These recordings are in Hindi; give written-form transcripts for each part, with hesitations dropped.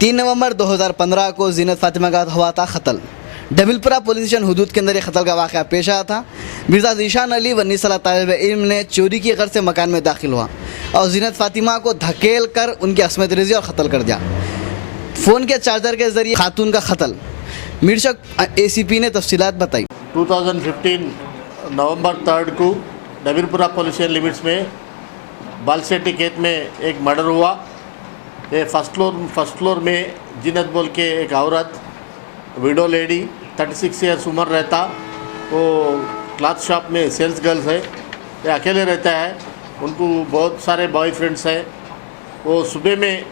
3 नवंबर 2015 को जीनत फातिमा का हुआ था कत्ल। डबिलपुरा पुलिस स्टेशन हुदूद के अंदर ये कत्ल का वाक़या पेश आया था। मिर्ज़ा ज़ीशान अली व 19 साला तालिब इल्म ने चोरी की गर्ज से मकान में दाखिल हुआ और जीनत फातिमा को धकेल कर उनकी असमत रेज़ी और कत्ल कर दिया। फ़ोन के चार्जर के ज़रिए खातून का कत्ल। मिर्शक ACP ने तफसीलात बताई। 2015 नवंबर 3 को डबिलपुरा पुलिस स्टेशन लिमिट्स में बालसेटी खेत में एक मर्डर हुआ। ये फर्स्ट फ्लोर में जीनत बोल के एक औरत, विडो लेडी, 36 ईयर्स उम्र रहता, वो क्लॉथ शॉप में सेल्स गर्ल्स है। ये अकेले रहता है, उनको बहुत सारे बॉयफ्रेंड्स हैं। वो सुबह में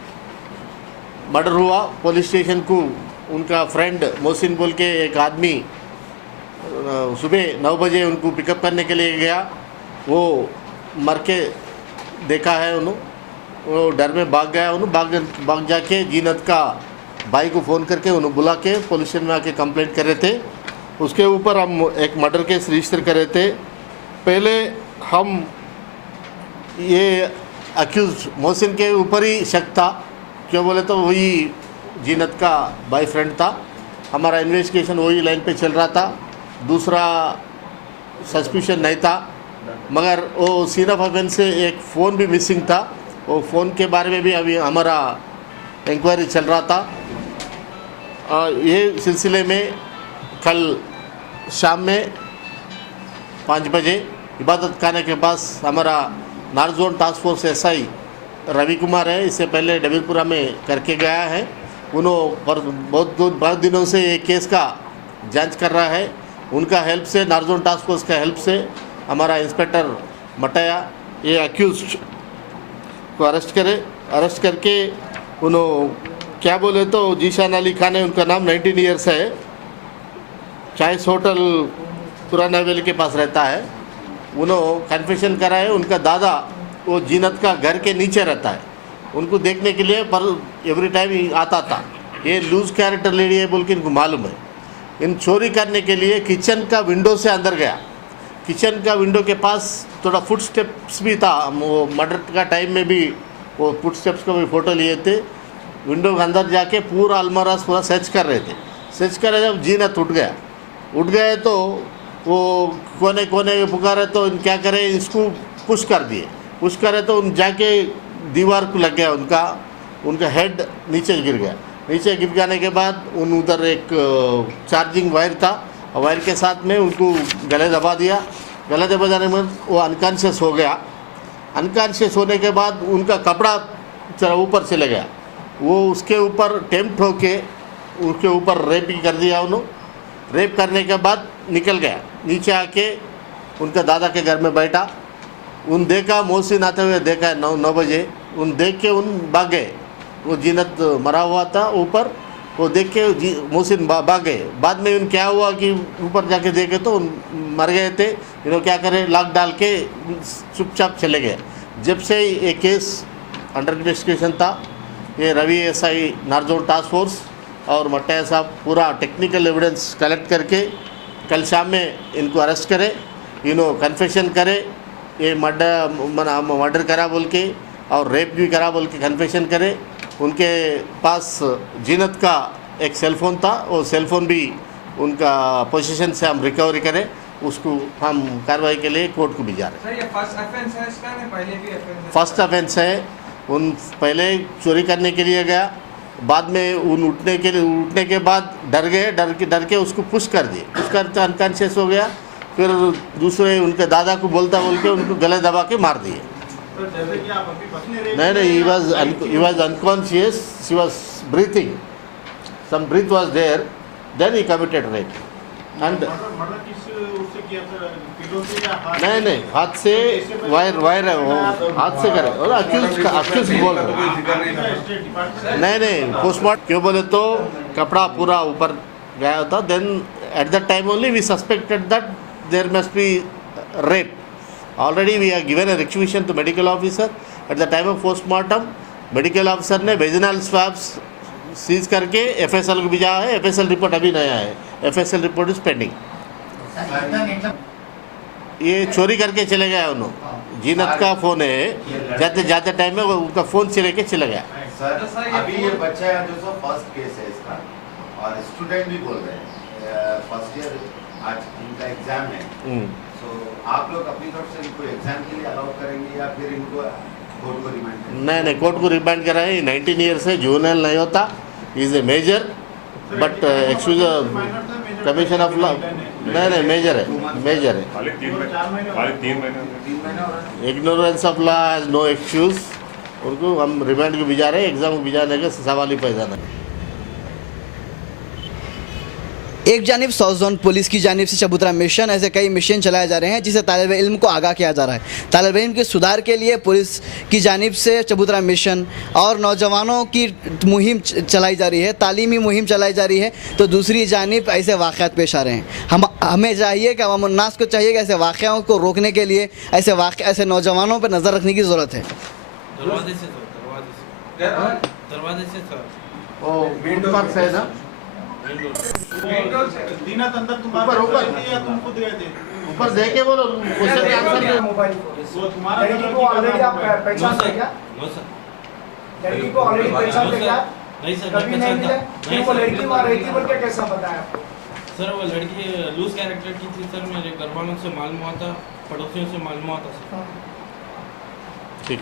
मर्डर हुआ। पुलिस स्टेशन को उनका फ्रेंड मोहसिन बोल के एक आदमी सुबह 9 बजे उनको पिकअप करने के लिए गया। वो मर के देखा है उन्होंने, वो डर में भाग गया। उन्होंने भाग जाके जीनत का भाई को फ़ोन करके उन्हें बुला के पुलिस स्टेशन में आके कंप्लेंट कर रहे थे। उसके ऊपर हम एक मर्डर केस रजिस्टर कर रहे थे। पहले हम ये अक्यूज मोहसिन के ऊपर ही शक था, क्यों बोले तो वही जीनत का बॉयफ्रेंड था। हमारा इन्वेस्टिगेशन वही लाइन पे चल रहा था, दूसरा सस्पिशन नहीं था। मगर वो सीन ऑफ ऑफेंस से एक फ़ोन भी मिसिंग था। वो फ़ोन के बारे में भी अभी हमारा इंक्वायरी चल रहा था। ये सिलसिले में कल शाम में 5 बजे इबादत खाने के पास हमारा north zone task force SI Ravi Kumar है, इससे पहले डबिलपुरा में करके गया है। उन्होंने बहुत दिनों से ये केस का जांच कर रहा है। उनका हेल्प से, नॉर्थ जोन टास्क फोर्स का हेल्प से हमारा इंस्पेक्टर मटाया ये अक्यूज्ड को अरेस्ट अरेस्ट करके उन्होंने क्या बोले तो जीशान अली खान है, उनका नाम, 19 ईयर्स है, चाइस होटल पुराना हवेली के पास रहता है। उन्होंने कन्फेशन करा है। उनका दादा वो जीनत का घर के नीचे रहता है, उनको देखने के लिए पर एवरी टाइम आता था। ये लूज कैरेक्टर लेडी है बोल के इनको मालूम है। इन चोरी करने के लिए किचन का विंडो से अंदर गया। किचन का विंडो के पास थोड़ा फुट स्टेप्स भी था। वो मर्डर का टाइम में भी वो फुट स्टेप्स का भी फ़ोटो लिए थे। विंडो के अंदर जाके पूरा अलमारास पूरा सर्च कर रहे थे। सर्च कर रहे जब जीनत उठ गए तो वो कोने कोने पुकारे तो इन क्या करे, इसको पुश कर दिए। पुश करे तो उन जाके दीवार को लग गया, उनका हेड नीचे गिर गया। नीचे गिर जाने के बाद उधर एक चार्जिंग वायर था, वायर के साथ में उनको गले दबा दिया। गले दबा जाने में वो अनकॉन्शियस हो गया। अनकॉन्शियस होने के बाद उनका कपड़ा जरा ऊपर चले गया। वो उसके ऊपर टेम्प्ट होके उसके ऊपर रेप भी कर दिया उन्होंने। रेप करने के बाद निकल गया, नीचे आके उनका दादा के घर में बैठा। उन देखा मोहसिन आते हुए देखा 9 बजे, उन देख के उन भाग गए। वो जीनत मरा हुआ था ऊपर, वो देख के मोहसिन भाग गए। बाद में उन क्या हुआ कि ऊपर जाके देखे तो उन मर गए थे। इन्होंने क्या करे, लॉक डाल के चुपचाप चले गए। जब से ये केस अंडर इन्वेस्टिगेशन था, ये Ravi SI north zone task force और मट्टाया साहब पूरा टेक्निकल एविडेंस कलेक्ट करके कल शाम में इनको अरेस्ट करे। कन्फेशन करे ये मर्डर करा बोल के और रेप भी करा बोल के कन्फेशन करे। उनके पास जीनत का एक सेलफ़ोन था, वो सेलफ़ोन भी उनका पोजीशन से हम रिकवरी करें, उसको हम कार्रवाई के लिए कोर्ट को भिजा रहे हैं। फर्स्ट ऑफेंस है। उन पहले चोरी करने के लिए गया, बाद में उन उठने के बाद डर के उसको पुश कर दिए। पुश करते अनकॉन्शियस हो गया। फिर दूसरे उनके दादा को बोल के उनको गले दबा के मार दिए। नहीं, he was unconscious. She was breathing. Some breath was there. Then he committed rape. And नहीं, हाथ से वायर है, वो हाथ से करे और अक्यूज बोल रहे। नहीं, पोस्टमार्टम क्यों बोले तो कपड़ा पूरा ऊपर गया था। Then at that time only we suspected that there must be rape. Already we have given a requisition to medical officer. At the time of postmortem, medical officer ने वेजिनल स्वाब्स सीज करके FSL को भेजा है। FSL रिपोर्ट अभी नया है, FSL रिपोर्ट इज पेंडिंग। ये चोरी करके चले गया उन्होंने। जीनत का फ़ोन है, जाते टाइम में उनका फ़ोन से लेके चला गया। सर अभी ये बच्चा है जो फर्स्ट केस है इसका, और स्टूडेंट भी बोल रहे हैं फर्स्ट ईयर आज इनका एग्जाम है, तो आप लोग अपनी तरफ से इनको एग्जाम के लिए अलाउ करेंगे या फिर इनको कोर्ट को रिमांड करेंगे? नहीं कोर्ट को रिमांड कराए, 19 ईयर से जुवेनाइल नहीं होता, is a major but excuse commission of law, नहीं मेजर है खाली 3 महीने ignorance of law has no excuse, उनको हम रिमांड को भिजा रहे हैं, एग्जाम को भिजाने का सवाल ही पैदा नहीं। एक जानिब साउथ जोन पुलिस की जानिब से चबूतरा मिशन, ऐसे कई मिशन चलाए जा रहे हैं जिससे तालिब इल्म को आगाह किया जा रहा है। तालिब इल्म के सुधार के लिए पुलिस की जानिब से चबूतरा मिशन और नौजवानों की मुहिम चलाई जा रही है, तालीमी मुहिम चलाई जा रही है, तो दूसरी जानिब ऐसे वाक़यात पेश आ रहे हैं। हमें चाहिए कि अवाम उन्नास को चाहिए कि ऐसे वाक़याओं को रोकने के लिए ऐसे नौजवानों पर नज़र रखने की ज़रूरत है। दरवाजे से सर ओ ऊपर से ना दीनत अंदर तुम्हारा ऊपर या तुम खुद गए थे? ऊपर देख के बोलो, क्वेश्चन के आंसर दो। मोबाइल वो तुम्हारा लड़की को ऑलरेडी आप पहचानते क्या? नो सर लड़की को ऑलरेडी पहचानते क्या? नहीं सर कभी नहीं मिले? फिर वो लड़की वहाँ रहती बोल के कैसा बताया आपको? सर वो लड़की लूज कैरेक्टर की थी सर, मेरे घर वालों से मालूम हुआ था, पड़ोसियों से मालूम हुआ था सर।